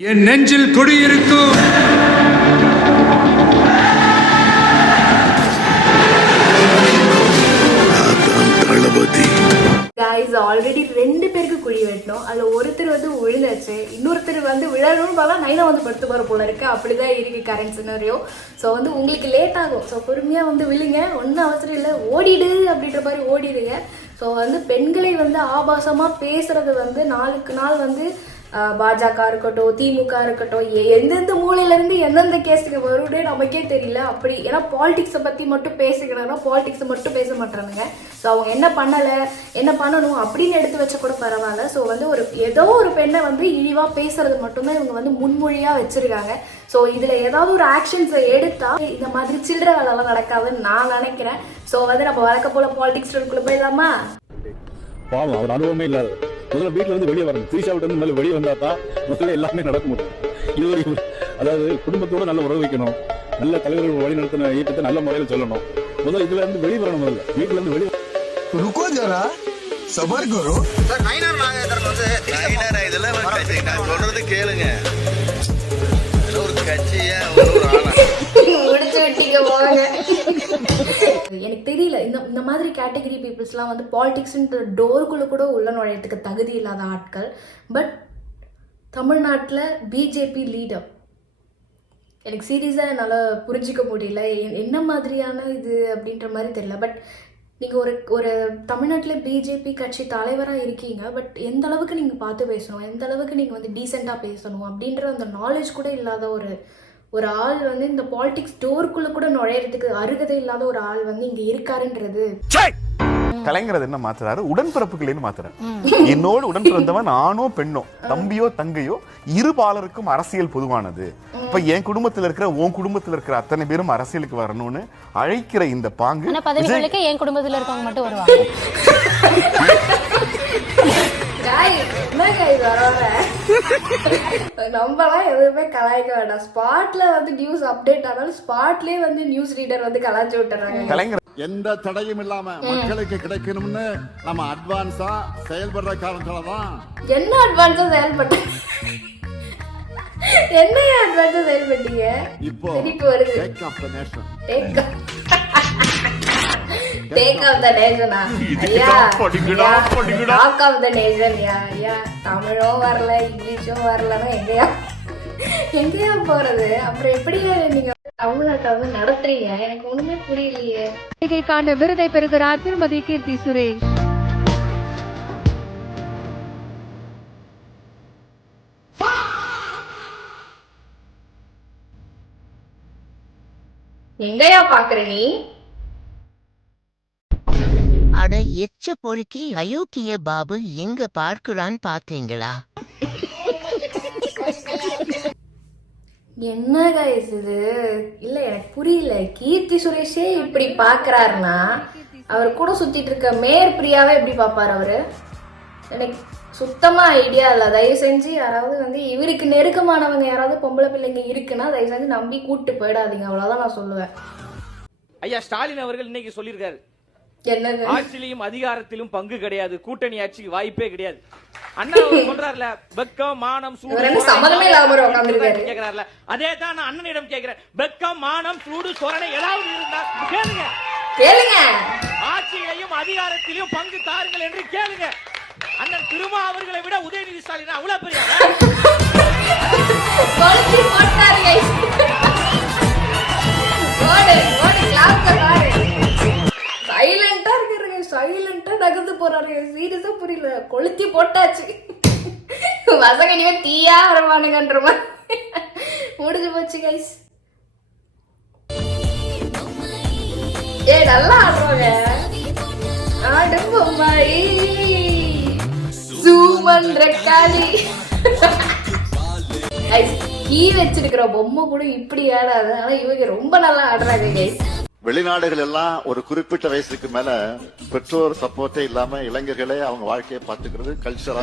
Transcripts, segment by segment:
என் நெஞ்சில் குடியிருக்கும். Guys already ரெண்டு பேருக்கு குழி வெட்டோம் அதில் ஒருத்தர் வந்து விழுந்தாச்சு இன்னொருத்தர் வந்து விழணும்னு பார்த்தா நைனா வந்து படுத்து போகிற போல இருக்கு. அப்படிதான் இருக்கு கரண்ட் சினரியோ ஸோ வந்து உங்களுக்கு லேட் ஆகும். ஸோ பொறுமையாக வந்து விழுங்க. ஒன்றும் அவசரம் இல்லை. ஓடிடு அப்படின்ற மாதிரி ஓடிடுங்க. ஸோ வந்து பெண்களை வந்து ஆபாசமாக பேசுறது வந்து நாளுக்கு நாள் வந்து பாஜக இருக்கட்டும் திமுக இருக்கட்டும் எ- எந்தெந்த மூலையிலேருந்து எந்தெந்த கேஸுக்கு வரும்னு நமக்கே தெரியல. அப்படி ஏன்னா பாலிடிக்ஸை பற்றி மட்டும் பேசுகிறாங்கன்னா பாலிடிக்ஸை மட்டும் பேச மாட்டானுங்க. ஸோ அவங்க என்ன பண்ணலை என்ன பண்ணணும் அப்படின்னு எடுத்து வச்ச கூட பரவாயில்ல. ஸோ வந்து ஒரு ஏதோ ஒரு பெண்ணை வந்து இழிவாக பேசுறது மட்டும்தான் இவங்க வந்து முன்மொழியாக வச்சுருக்காங்க. ஸோ இதில் ஏதாவது ஒரு ஆக்ஷன்ஸை எடுத்தால் இந்த மாதிரி சில்லற வேலைலாம் நடக்காதுன்னு நான் நினைக்கிறேன். ஸோ வந்து நம்ம வழக்க போல் பாலிடிக்ஸ் போயிடலாமா? பாவம் அவர் அனுபவமே இல்லாத. முதல்ல வீட்டுல வந்து வெளியே வரணும். தீஷாவிட்ட இருந்து மேலே வெளியே வந்தா தான் முதல்ல எல்லாமே நடக்க முடியும். இது அதாவது குடும்பத்தோட நல்ல உறவு வைக்கணும். நல்ல தலைவர்கள் வழிநடத்தின இயக்கத்தை நல்ல முறையில் சொல்லணும். முதல்ல இதுல இருந்து வெளியே வரணும் முதல்ல. வீட்டுல இருந்து வெளியே ருக்கோ ஜரா? சபர் குரு? சார் நயினார் நாகேந்திரன் வந்து நயினார் இதெல்லாம் நான் சொல்றது கேளுங்க. ஒரு கட்சியா ஒரு ஆளா? முடிச்சு விட்டீங்க போங்க எனக்கு தெரியல. இந்த இந்த மாதிரி கேட்டகரி பீப்புள்ஸ்லாம் வந்து பாலிடிக்ஸ்ன்ற டோருக்குள்ளே கூட உள்ள நுழையத்துக்கு தகுதி இல்லாத ஆட்கள். பட் தமிழ்நாட்டில் பிஜேபி லீடர் எனக்கு சீரியஸாக என்னால் புரிஞ்சிக்க முடியல. என்ன மாதிரியான இது அப்படின்ற மாதிரி தெரியல. பட் நீங்கள் ஒரு ஒரு தமிழ்நாட்டில் பிஜேபி கட்சி தலைவராக இருக்கீங்க. பட் எந்த அளவுக்கு நீங்கள் பார்த்து பேசணும்? எந்த அளவுக்கு நீங்கள் வந்து டீசெண்டாக பேசணும்? அப்படின்ற அந்த நாலேஜ் கூட இல்லாத ஒரு ஒரு ஆள் வந்து இந்த பாலிடிக்ஸ் டோருக்குள்ளே கூட நுழையிறதுக்கு அருகதை இல்லாத ஒரு ஆள் வந்து இங்கே இருக்காருன்றது. கலைஞர் என்ன மாத்துறாரு? உடன்பிறப்புகளேன்னு மாத்துறாரு? என்னோடு உடன் பிறந்தவன் ஆணோ பெண்ணோ தம்பியோ தங்கையோ இரு பாலருக்கும் அரசியல் பொதுவானது. இப்ப என் குடும்பத்துல இருக்கிற உன் குடும்பத்துல இருக்கிற அத்தனை பேரும் அரசியலுக்கு வரணும்னு அழைக்கிற இந்த பாங்கு பதவிகளுக்கு என் குடும்பத்துல இருக்கவங்க மட்டும் வருவாங்க. நம்மலாம் எதுவுமே கலாய்க்க வேண்டாம். ஸ்பாட்ல வந்து நியூஸ் அப்டேட் ஆனாலும் ஸ்பாட்லயே வந்து நியூஸ் ரீடர் வந்து கலாய்ச்சி விட்டுறாங்க. கலைஞர். எந்த தடையும் இல்லாம மக்களுக்கு கிடைக்கணும்னு நம்ம அட்வான்ஸா செயல்படுற காரணத்தால தான். என்ன அட்வான்ஸா செயல்பட்ட என்ன அட்வான்ஸா செயல்பட்டீங்க? இப்போ வருது. Take off the nation take take off the நேஷனா ஐயா டாக் ஆஃப் த நேஷன் யா ஐயா தமிழும் வரல இங்கிலீஷும் வரலன்னா எங்கேயா எங்கேயா போறது அப்புறம் எப்படி நீங்க தமிழ்நாட்டை வந்து நடத்துறீங்க எனக்கு ஒண்ணுமே புரியலையே நடிகைக்கான விருதை பெறுகிறார் திருமதி கீர்த்தி சுரேஷ் எங்கயா பாக்குற நீ அட எச்ச பொறுக்கி அயோக்கிய பாபு எங்க பார்க்கிறான் பாத்தீங்களா என்ன கைஸ் இது? இல்ல எனக்கு புரியல. கீர்த்தி சுரேஷே இப்படி பாக்குறாருன்னா அவர் கூட சுத்திட்டு இருக்க மேயர் பிரியாவை எப்படி பாப்பாரு அவரு? எனக்கு சுத்தமா ஐடியா இல்ல. தயவு செஞ்சு யாராவது வந்து இவருக்கு நெருக்கமானவங்க யாராவது பொம்பளை பிள்ளைங்க இருக்குன்னா தயவு செஞ்சு நம்பி கூட்டு போயிடாதீங்க. அவ்வளவுதான் நான் சொல்லுவேன். ஐயா ஸ்டாலின் அவர்கள் இன்னைக்கு சொல்லியிருக்காரு. ஆட்சியிலும் அதிகாரத்திலும் பங்கு கிடையாது. கூட்டணி ஆட்சிக்கு வாய்ப்பே கிடையாது. அண்ணா அவர் சொல்றாருல வெக்கம் மானம் சூடு. கேக்குறாருல. அதே தான் நான் அண்ணனிடம் கேக்குறேன். வெக்கம் மானம் சூடு சொரணை ஏதாவது இருந்தா கேளுங்க. கேளுங்க. ஆட்சியிலையும் அதிகாரத்திலும் பங்கு தாருங்கள் என்று கேளுங்க. அண்ணன் திருமா அவர்களை விட உதயநிதி ஸ்டாலின் அவ்வளவு பெரிய போறாரு. சீரியஸா புரியல. கொளுத்தி போட்டாச்சு. பசங்க இனிமே தீயா வரமானுங்கன்ற மாதிரி. முடிஞ்சு போச்சு கைஸ் ஏ நல்லா ஆடுறாங்க. ஆடு பொம்மாயி சூமன் ரெக்காலி கீ வச்சிருக்கிற பொம்மை கூட இப்படி ஆடாது. ஆனா இவங்க ரொம்ப நல்லா ஆடுறாங்க கைஸ் வெளிநாடுகள் எல்லாம் ஒரு குறிப்பிட்ட வயசுக்கு மேல பெற்றோர் சப்போர்ட்டே இல்லாம இளைஞர்களே அவங்க வாழ்க்கையை பாத்துக்கிறது கல்ச்சரா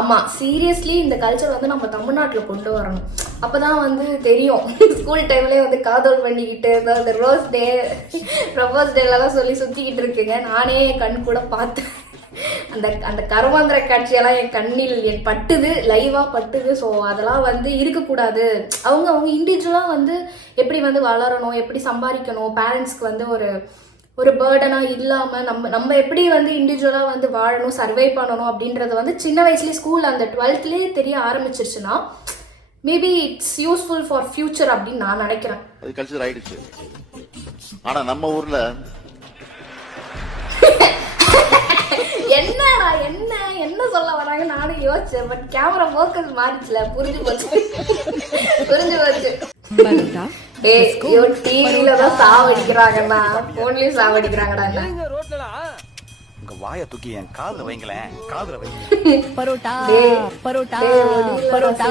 ஆமா. சீரியஸ்லி இந்த கல்ச்சர் வந்து நம்ம தமிழ்நாட்டுல கொண்டு வரணும். அப்பதான் வந்து தெரியும். ஸ்கூல் டைம்லயே வந்து காதல் பண்ணிக்கிட்டு இந்த ரோஸ் டே ப்ரப்போஸ் டேலாம் சொல்லி சுத்திக்கிட்டு இருக்குங்க. நானே கண் கூட பார்த்தேன். அந்த அந்த கருமாந்திர காட்சியெல்லாம் என் கண்ணில் என் பட்டுது லைவாக பட்டுது. ஸோ அதெல்லாம் வந்து இருக்கக்கூடாது. அவங்க அவங்க இண்டிவிஜுவலாக வந்து எப்படி வந்து வளரணும் எப்படி சம்பாதிக்கணும் பேரண்ட்ஸ்க்கு வந்து ஒரு ஒரு பேர்டனாக இல்லாமல் நம்ம நம்ம எப்படி வந்து இண்டிவிஜுவலாக வந்து வாழணும் சர்வை பண்ணணும் அப்படின்றது வந்து சின்ன வயசுலேயே ஸ்கூல் அந்த டுவெல்த்லேயே தெரிய ஆரம்பிச்சிருச்சுன்னா maybe it's useful for future அப்படின்னு நான் நினைக்கிறேன். அது கல்ச்சர் ஆயிடுச்சு நம்ம ஊரில் வராங்க நானும் யோசிச்சேன் பட் கேமரா ஃபோக்கஸ் மாறிச்சுல புரிஞ்சு போச்சு. புரிஞ்சு போச்சு. டேய் ஐயோ டிவில தான் சாவடிக்கிறாங்கண்ணா. போன்லயும் சாவடிக்கிறாங்கடா என்ன? உங்க வாய தூக்கி என் காதுல வைங்களேன். காதுல வைங்க பரோட்டா டேய், பரோட்டா பரோட்டா.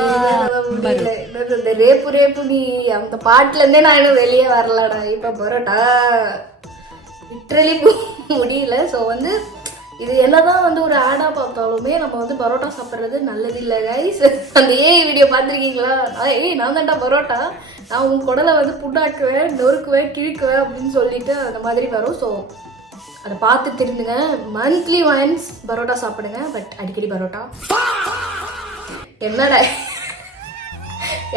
இந்த ரேப்பு ரேப்பு நீ? அந்த பாட்டுல இருந்தே நான் இன்னும் வெளியே வரலடா. இப்ப பரோட்டா. லிட்ரலி முடியல. ஸோ வந்து இது என்னதான் வந்து ஒரு ஆடா பார்த்தாலுமே நம்ம வந்து பரோட்டா சாப்பிட்றது நல்லது இல்லை கைஸ் அந்த ஏ வீடியோ பார்த்துருக்கீங்களா? ஏய் நான் தான்டா பரோட்டா. நான் உன் குடலை வந்து புண்ணாக்குவேன் நொறுக்குவேன் கிழிக்குவேன் அப்படின்னு சொல்லிட்டு அந்த மாதிரி வரும். ஸோ அதை பார்த்து திருந்துங்க. மந்த்லி ஒன்ஸ் பரோட்டா சாப்பிடுங்க. பட் அடிக்கடி பரோட்டா. என்னடா?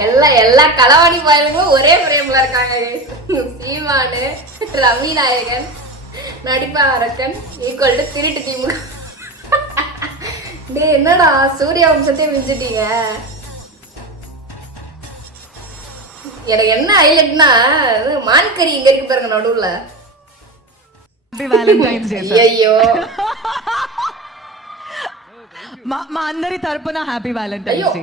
எல்லா எல்லா களவாணி பயலுங்களும் ஒரே பிரேமில் இருக்காங்க சீமானு ரவி நாயகன். நடிப்பா அரக்கன் ஈக்குவல் டு திருட்டு திமுக டேய் என்னடா சூர்யா வம்சத்தையும் மிஞ்சிட்டீங்க எனக்கு என்ன ஹைலைட்னா மான்கறி இங்க இருக்கு பாருங்க நடுவுல ஐயோ మా అందరి తరపున హ్యాపీ ஐயோ వ్యాలంటైన్స్ డే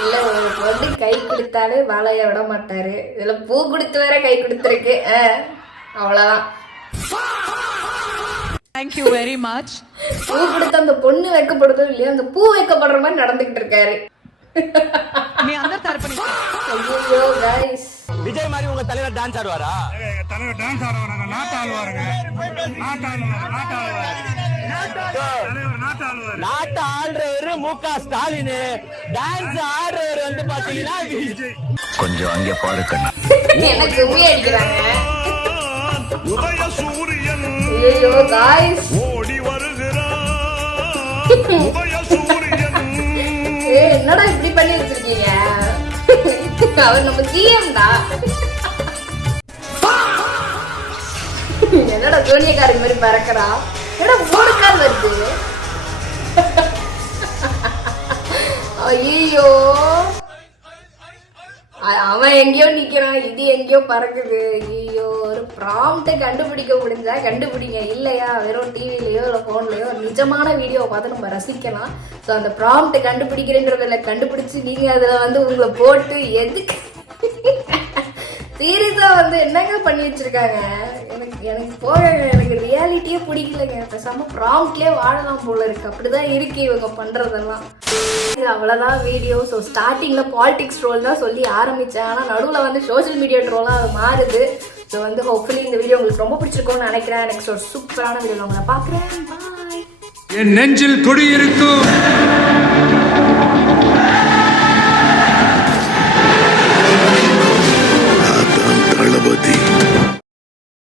இல்ல உங்களுக்கு வந்து கை கொடுத்தாலே வாழைய விட மாட்டாரு இதுல பூ கொடுத்து வேற கை கொடுத்துருக்கு ஆ, அவ்வளவுதான் தேங்க் யூ வெரி மச் பூ கொடுத்த அந்த பொண்ணு வைக்கப்படுதோ இல்லையா அந்த பூ வைக்கப்படுற மாதிரி நடந்துகிட்டு இருக்காரு. நீ அந்த தரப்பு ஐயோ गाइस விஜய் மாதிரி உங்க தலைவர் டான்ஸ் ஆடுவாரா? தலைவர் டான்ஸ் ஆடுவாரா? நாட்ட ஆடுவாருங்க. நாட்ட ஆடுவாரு நாட்ட ஆடுவாரு. நாட்ட ஆடுறவரு முக ஸ்டாலின். டான்ஸ் ஆடுறவரு வந்து பாத்தீங்கன்னா கொஞ்சம் அங்க பாருக்கண்ணா எனக்கு உரிய அடிக்கிறாங்க. உதய சூரியன் ஐயோ காய்ஸ் ஓடி என்னடா இப்படி பண்ணி வச்சிருக்கீங்க? அவர் நம்ம சிஎம் தான் என்னடா சோனியக்காரி மாதிரி பறக்கறா? என்னடா மூணு கால் வருது? ஐயோ அவன் எங்கேயோ நிக்கிறான் இது எங்கேயோ பறக்குது. ஐயோ ஒரு ப்ராம்ப்டை கண்டுபிடிக்க முடிஞ்சா கண்டுபிடிங்க. இல்லையா? வெறும் டிவிலையோ இல்லை ஃபோன்லையோ நிஜமான வீடியோவை பார்த்து நம்ம ரசிக்கலாம். ஸோ அந்த ப்ராம்ப்டை கண்டுபிடிக்கிறேன்றதில் கண்டுபிடிச்சி நீங்கள் அதில் வந்து உங்களை போட்டு எதுக்கு சீரியஸா வந்து என்னங்க பண்ணி வச்சிருக்காங்க? எனக்கு எனக்கு போக எனக்கு ரியாலிட்டியே பிடிக்கலங்க. பேசாம ப்ராம்ப்ட்லேயே வாழலாம் போல இருக்கு. அப்படிதான் இருக்கு இவங்க பண்றதெல்லாம். அவ்வளோதான் வீடியோ ஸோ ஸ்டார்டிங்கில் பாலிடிக்ஸ் ட்ரோல் தான் சொல்லி ஆரம்பித்தேன் ஆனால் நடுவில் வந்து சோஷியல் மீடியா ட்ரோலாக அது மாறுது. ஸோ வந்து ஹோப்ஃபுல்லி இந்த வீடியோ உங்களுக்கு ரொம்ப பிடிச்சிருக்கும்னு நினைக்கிறேன். நெக்ஸ்ட் ஒரு சூப்பரான வீடியோ உங்களை பார்க்குறேன். என் நெஞ்சில் குடியிருக்கும்.